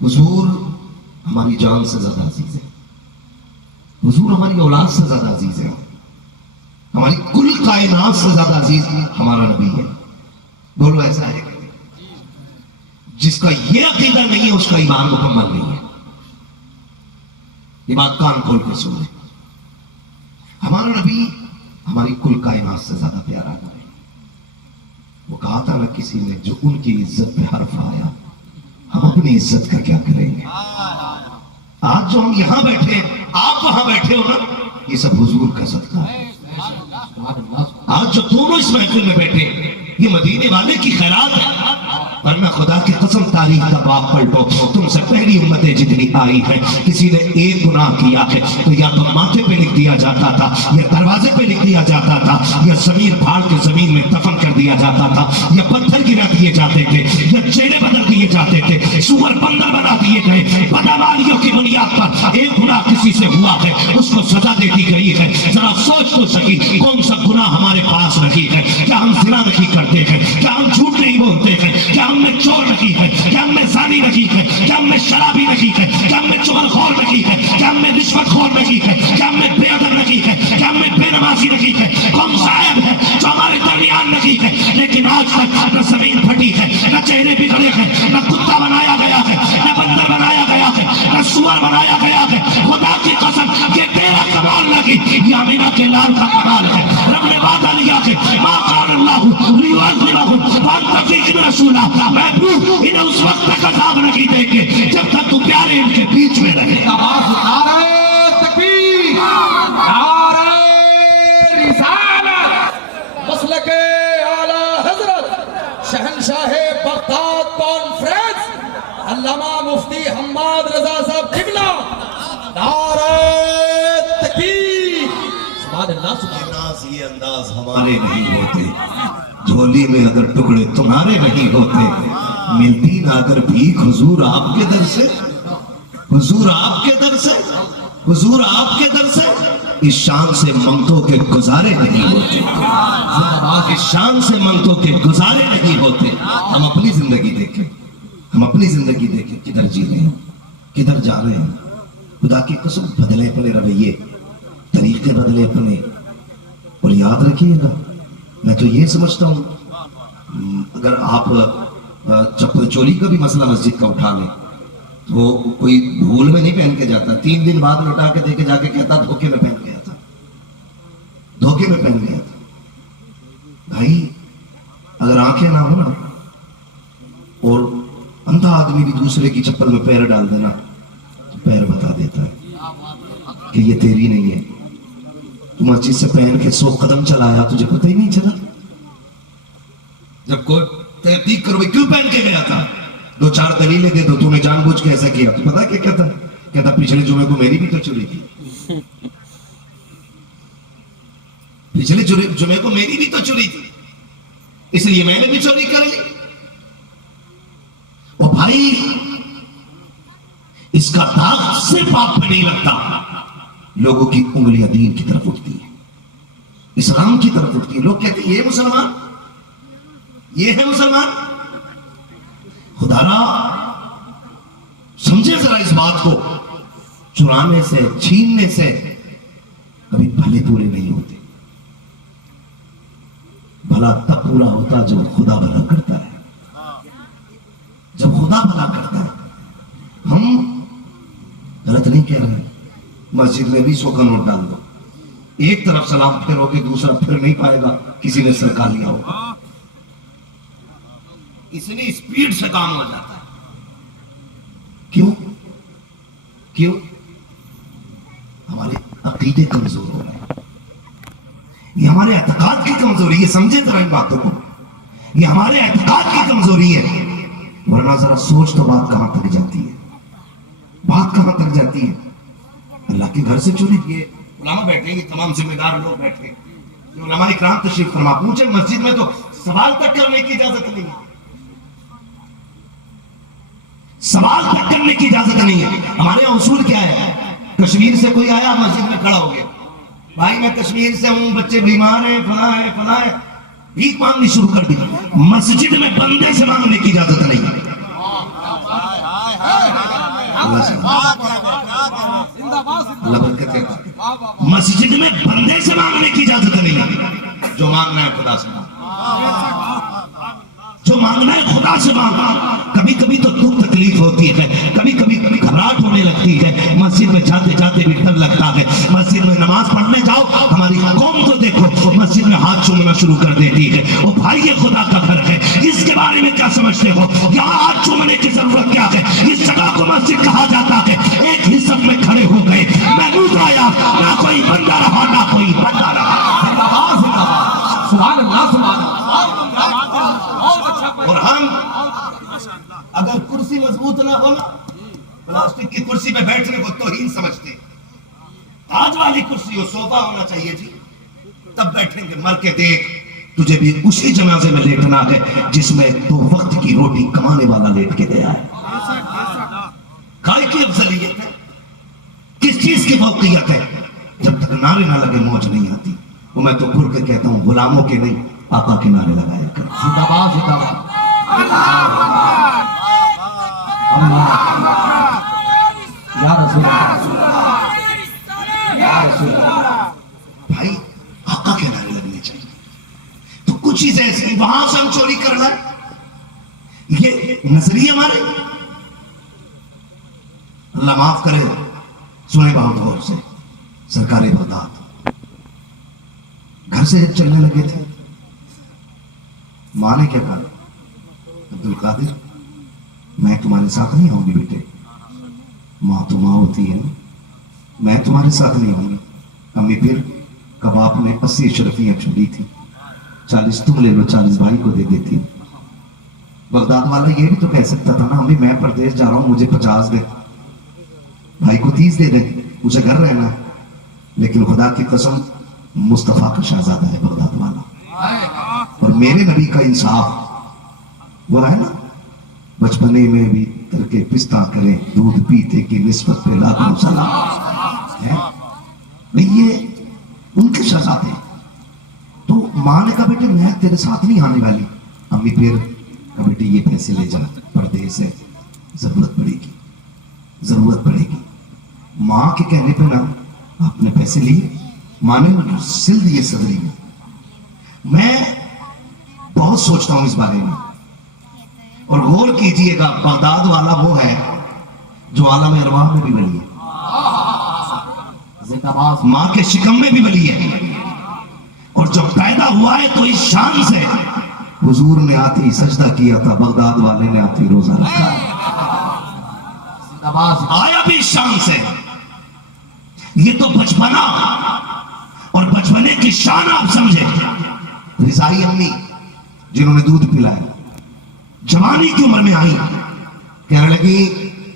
حضور ہماری جان سے زیادہ عزیز ہے، حضور ہماری اولاد سے زیادہ عزیز ہے، ہماری کل کائنات سے زیادہ عزیز ہمارا نبی ہے۔ بولو ایسا ہے؟ جس کا یہ عقیدہ نہیں ہے اس کا ایمان مکمل نہیں ہے۔ یہ بات کان کھول کے سنیں، ہمارا نبی ہماری کل کائنات سے زیادہ پیارا ہے۔ وہ کہا تھا نہ کسی نے جو ان کی عزت پہ حرف آیا، ہم اپنی عزت کا کیا کریں گے؟ آج جو ہم یہاں بیٹھے، آپ وہاں بیٹھے ہو نا، یہ سب حضور کا صدقہ ہے۔ آج جو دونوں اس محفل میں بیٹھے، یہ مدینے والے کی خیرات ہے۔ ورنہ خدا کی قسم تاریخ کا باب پلٹو، تم سے پہلی امتیں جتنی آئی ہیں، کسی نے ایک گناہ کیا ہے تو یا تو ماتھے پہ لکھ دیا جاتا تھا، یا دروازے پہ لکھ دیا جاتا تھا، یا زمین پھاڑ کے زمین میں دفن کر دیا جاتا تھا، یا پتھر گرا دیے جاتے تھے، یا چہرے بدل دیے جاتے تھے، سور بندر بنا دیے گئے۔ بدعمالیوں کی بنیاد پر ایک گناہ کسی سے ہوا ہے، اس کو سزا دے دی گئی ہے۔ ذرا سوچ تو سکی کون سا گناہ ہمارے پاس نہیں ہے؟ کیا ہم زنا نہیں کرتے ہیں؟ کیا ہم جھوٹ نہیں بولتے ہیں؟ کیا ہم میں چور نہیں ہے؟ کیا ہم میں زانی نہیں ہے؟ کیا ہم میں شرابی نہیں ہے؟ کیا ہم میں چغل خور نہیں ہے؟ کیا ہم میں رشوت خور نہیں ہے؟ کیا ہم میں بے ادب نہیں ہے؟ کیا ہم میں بے نمازی نہیں ہے؟ کون سا عیب ہے جو ہمارے درمیان نہیں ہے؟ لیکن آج تک نہ زمین پھٹی ہے، نہ چہرے بگڑے ہیں، نہ کتا بنایا گیا ہے، نہ بندر بنایا گیا ہے، نہ سور بنایا گیا ہے۔ خدا کی قسم یہ تیرا کمال لگی، یہ امینا کے لال کا کمال ہے۔ رب نے وعدہ لیا کہ ما قال اللہ لیعذبہم وانت فیہم رسولا، محبوب انہیں اس وقت تک عذاب نہیں دیں گے جب تک تو پیارے ان کے بیچ میں رہے۔ نعرہ تکبیر، نعرہ رسالت، مسلک اعلی حضرت شہنشاہ بغداد کانفرنس علامہ مفتی حماد رضا صاحب قبلہ، نعرہ تکبیر۔ سبحان اللہ، سبحان اللہ۔ یہ انداز ہمارے نہیں ہوتے، جھولی میں اگر ٹکڑے تمہارے نہیں ہوتے، ملتی نہ اگر بھیک حضور آپ کے در سے، حضور آپ کے در سے، حضور آپ کے در سے، اس شان سے منگتوں کے گزارے نہیں ہوتے، اس شان سے منگتوں کے گزارے نہیں ہوتے۔ ہم اپنی زندگی دیکھیں، ہم اپنی زندگی دیکھیں، کدھر جی رہے ہیں، کدھر جا رہے ہیں۔ خدا کی قسم بدلے اپنے رویے، طریقے بدلے اپنے، اور یاد رکھیے گا میں تو یہ سمجھتا ہوں اگر آپ چپل چولی کا بھی مسئلہ مسجد کا اٹھا لیں تو کوئی بھول میں نہیں پہن کے جاتا، 3 دن بعد لوٹا کے دے کے جا کے کہتا دھوکے میں پہن گیا تھا، دھوکے میں پہن گیا تھا۔ بھائی اگر آنکھیں نہ ہو نا اور اندھا آدمی بھی دوسرے کی چپل میں پیر ڈال دینا تو پیر بتا دیتا ہے کہ یہ تیری نہیں ہے۔ تو مسجد سے پہن کے 100 قدم چلایا، تجھے پتہ ہی نہیں چلا؟ جب کوئی تحقیق کرو کیوں پہن کے گیا تھا، 2-4 دلیلیں دے دو، تو نے جان بوجھ کے ایسا کیا، تو پتہ کیا کہتا؟ کہتا پچھلے جمعے کو میری بھی تو چوری تھی، پچھلے جمعے کو میری بھی تو چوری تھی، اس لیے میں نے بھی چوری کر لی۔ اور بھائی اس کا داغ صرف آپ پہ نہیں لگتا، لوگوں کی انگلیاں دین کی طرف اٹھتی ہیں، اسلام کی طرف اٹھتی ہیں۔ لوگ کہتے ہیں یہ مسلمان، یہ ہے مسلمان۔ خدا را سمجھے ذرا اس بات کو، چرانے سے چھیننے سے کبھی بھلے پورے نہیں ہوتے، بھلا تب پورا ہوتا جب خدا بھلا کرتا ہے، جب خدا بھلا کرتا ہے۔ ہم غلط نہیں کہہ رہے، مسجد میں 20 کا نوٹ ڈال دو، ایک طرف سلام پھیرو گے دوسرا پھر نہیں پائے گا، کسی نے سرکا لیا ہوگا، اتنی اسپیڈ سے کام ہو جاتا ہے۔ کیوں؟ کیوں؟ ہمارے عقیدے کمزور ہو رہے ہیں، یہ ہمارے اعتقاد کی کمزوری ہے۔ سمجھے ذرا ان باتوں کو، یہ ہمارے اعتقاد کی کمزوری ہے، ورنہ ذرا سوچ تو بات کہاں تک جاتی ہے، بات کہاں تک جاتی ہے۔ اللہ کے گھر سے چوری کیے، علماء بیٹھے ہیں، تمام ذمہ دار لوگ بیٹھے ہیں، علماء اکرام تشریف فرما، پوچھیں مسجد میں تو سوال تک کرنے کی اجازت نہیں ہے، سوال تک کرنے کی اجازت نہیں ہے۔ ہمارے یہاں اصول کیا ہے؟ کشمیر سے کوئی آیا مسجد میں کھڑا ہو گیا، بھائی میں کشمیر سے ہوں، بچے بیمار ہیں، فلاں ہے فلاں ہے، بھیک مانگنی شروع کر دی۔ مسجد میں بندے سے مانگنے کی اجازت نہیں ہے، اللہ سے اللہ برکت کرتا. مسجد میں بندے سے مانگنے کی اجازت نہیں ہے. جو مانگنا ہے خدا سے مانگنا, جو مانگنا ہے خدا سے مانگنا. کبھی کبھی تو دکھ تکلیف ہوتی ہے, کبھی کبھی گھبراہٹ ہونے لگتی ہے, مسجد میں جاتے جاتے بھی ڈر لگتا ہے. مسجد میں نماز پڑھنے جاؤ, ہماری قوم تو دیکھو مسجد میں ہاتھ چومنا شروع کر دیتی ہے. وہ بھائی یہ خدا کا گھر ہے, اس کے بارے میں کیا سمجھتے ہو؟ یہاں ہاتھ چومنے کی ضرورت کیا ہے؟ اس جگہ کو مسجد کہا جاتا ہے. ایک حصہ میں کھڑے ہو گئے, محمود آیا, نہ کوئی بندہ رہا نہ کوئی بندہ رہا. سبحان اللہ سبحان اللہ. اور ہم اگر کرسی مضبوط نہ ہو نا, پلاسٹک کی کرسی پہ بیٹھنے کو توہین سمجھتے. تاج والی کرسی ہو, صوفہ ہونا چاہیے جی, تب بیٹھیں گے. مر کے دیکھ, تجھے بھی اسی جنازے میں لیٹنا ہے جس میں 2 وقت کی روٹی کمانے والا لیٹ کے گیا ہے. کائے کی افضلیت ہے, کس چیز کی فوقیت ہے؟ جب تک نعرے نہ لگے موج نہیں آتی. وہ میں تو کھل کے کہتا ہوں, غلاموں کے نہیں آقا کے نعرے لگایا کر. زندہ باد زندہ باد. یا رسول اللہ یا رسول اللہ. بھائی آقا کے نعرے لگنے چاہیے. تو کچھ چیز ایسی وہاں سے ہم چوری کر رہے ہیں, یہ نظریے ہمارے. اللہ معاف کرے, سنے بہت غور سے, سرکار بغداد گھر سے جب چلنے لگے تھے, ماں نے کیا کہا, عبد القادر میں تمہارے ساتھ نہیں آؤں گی بیٹے. ماں تو ماں ہوتی ہے, میں تمہارے ساتھ نہیں آؤں گی. امی پھر کباب نے 80 اشرفیاں چھوڑی تھی, 40 تم لے لو, 40 بھائی کو دے دیتی. بغداد والا یہ بھی تو کہہ سکتا تھا نا, امی میں پردیش جا رہا ہوں, مجھے 50 دے, بھائی کو 30 دے دیں, مجھے گھر رہنا ہے. لیکن خدا کی قسم مصطفیٰ کا شہزادہ ہے بغداد والا. اور میرے نبی کا انصاف وہ ہے نا, بچپنے میں بھی ترکے پستہ کریں, دودھ پیتے کی نسبت پہ لاکھوں سلام. نہیں, یہ ان کے شہزادے. تو ماں نے کہا بیٹے میں تیرے ساتھ نہیں آنے والی. امی پھر کہا بیٹے یہ پیسے لے جا, پردیس ہے, ضرورت پڑے گی ضرورت پڑے گی. ماں کے کہنے پہ نا آپ نے پیسے لیے, ماں نے سل دیے صدری میں. میں بہت سوچتا ہوں اس بارے میں, اور غور کیجئے گا, بغداد والا وہ ہے جو عالم ارواح میں بھی ولی ہے, ماں کے شکم میں بھی ولی ہے. اور جب پیدا ہوا ہے تو اس شان سے حضور نے آتے ہی سجدہ کیا تھا, بغداد والے نے آتے ہی روزہ رکھا. آیا بھی اس شان سے. یہ تو بچپنا اور بچپنے کی شان آپ سمجھے. رضائی امی جنہوں نے دودھ پلایا, جوانی کی عمر میں آئی, کہنے لگی